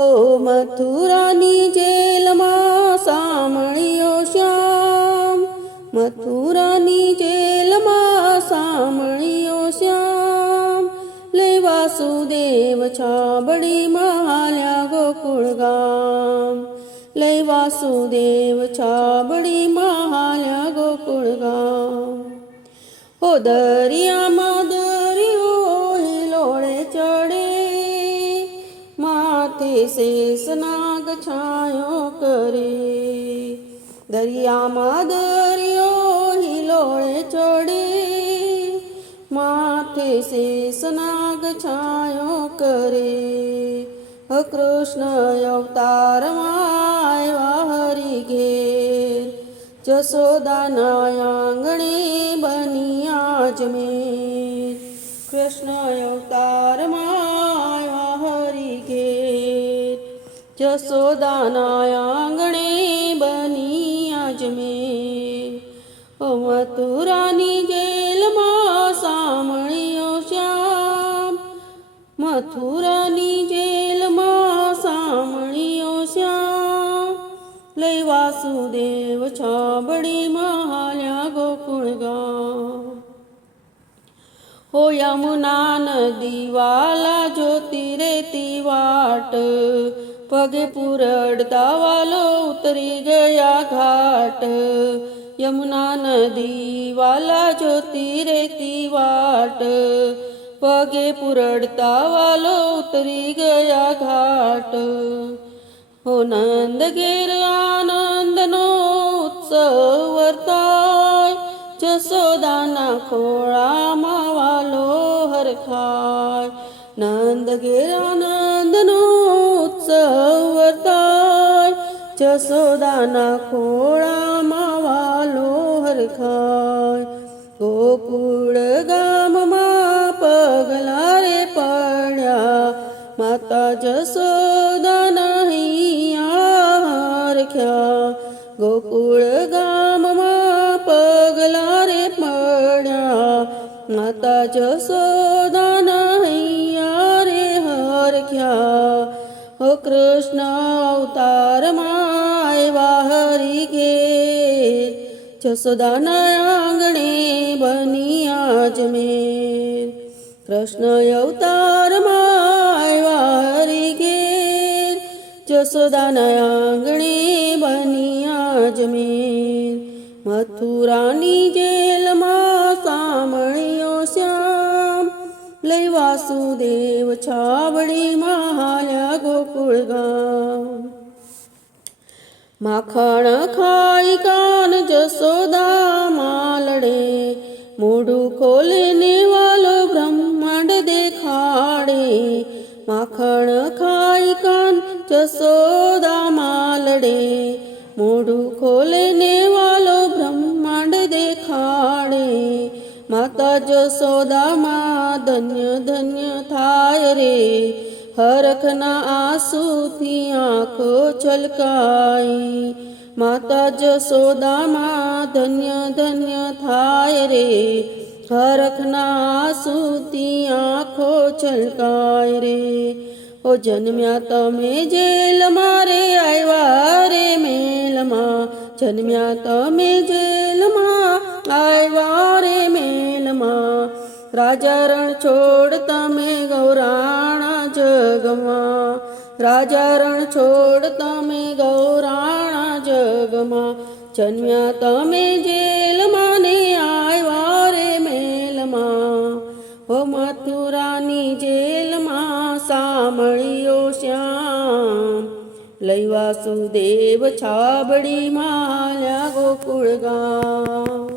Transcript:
મથુરાની જેલમાં સામળિયો શ્યામ, મથુરાની જેલમાં સામળિયો શ્યામ, લે વાસુદેવ છાબડીમાં હાલ્યા ગોકુળ ગામ, લે વાસુદેવ છાબડીમાં હાલ્યા ગોકુળ ગામ. હો દરિયામાં દરિયો હિલોળે ચડે, માથે શેષનાગ છાયો કરે. દરિયામાં દરિયો હિલોળે ચડે, માથે શેષનાગ છાયો કરે. કૃષ્ણ અવતારમાં આવ્યા હરિ ઘેર, જશોદાના આંગણે બની આજમેર. કૃષ્ણ અવતારમાં આવ્યા હરિ ઘેર, જશોદાના આંગણે બની આજમેર. મથુરાની જેલમાં સામળિયો શ્યામ, મથુરાની જેલમાં સામળિયો શ્યામ, લઈ વાસુદેવ છાબડીમાં હાલ્યા ગોકુળ ગામ. હો યમુના નદી વાલા જોતી રેતી વાટ, પગે પુરડતા વાલો ઉતરી ગયા ઘાટ. યમુના નદી વાલા જોતી રેતી વાટ, પગે પુરડતા વાલો ઉતરી ગયા ઘાટ. હો નંદ ઘેર આનંદનો ઉત્સવ વર્તાય, જશોદાના ખોળામાં વાલો હરખાય. નંદ ઘેર આનંદનો ઉત્સવ વર્તાય, જશોદાના ખોળામાં વાલો હરખાય. ગોકુળ ગામમાં પગલા રે પડ્યા, માતા જશોદાના હૈયા હરખ્યા. ગોકુળ ગામમાં પગલા રે પડ્યા, માતા જશોદાના હૈયા રે હરખ્યા. હો કૃષ્ણ અવતારમાં આવ્યા હરિ ઘેર, જશોદાના આંગણે બની આજમેર. કૃષ્ણ અવતારમાં આવ્યા હરિ ઘેર, જશોદાના આંગણે બની આજમેર. મથુરાની જેલમાં સામળિયો શ્યામ, લઈ વાસુદેવ છાબડીમાં હાલ્યા ગોકુળ ગામ. માખણ ખાઈ કાન જશોદા માલડે, મોઢું ખોલીને વાલો બ્રહ્માંડ દેખાડે. માખણ ખાઈ કાન જશોદા માલડે, મોઢું ખોલીને વાલો બ્રહ્માંડ દેખાડે. માતા જશોદામાં ધન્ય ધન્ય થાય રે, હરખના આંસુથી આંખો છલકાઈ. માતા જશોદામાં ધન્ય ધન્ય થાય રે, હરખના આંસુથી આંખો છલકાય રે. ઓ જન્મ્યા તમે જેલમાં રે આવ્યા રે મેલમાં, જન્મ્યા તમે જેલમાં આવ્યા રે મેલમાં. રાજા રણ છોડ તમે ગૌરાણા જગમાં, રાજા રણ છોડ તમે ગૌરાણા જગમાં. જન્મ્યા તમે જેલમાં ને આવ્યા રે મેલમાં. હો મથુરાની જેલમાં સામળિયો શ્યામ, લઈ વાસુદેવ છાબડીમાં હાલ્યા ગોકુળ ગામ.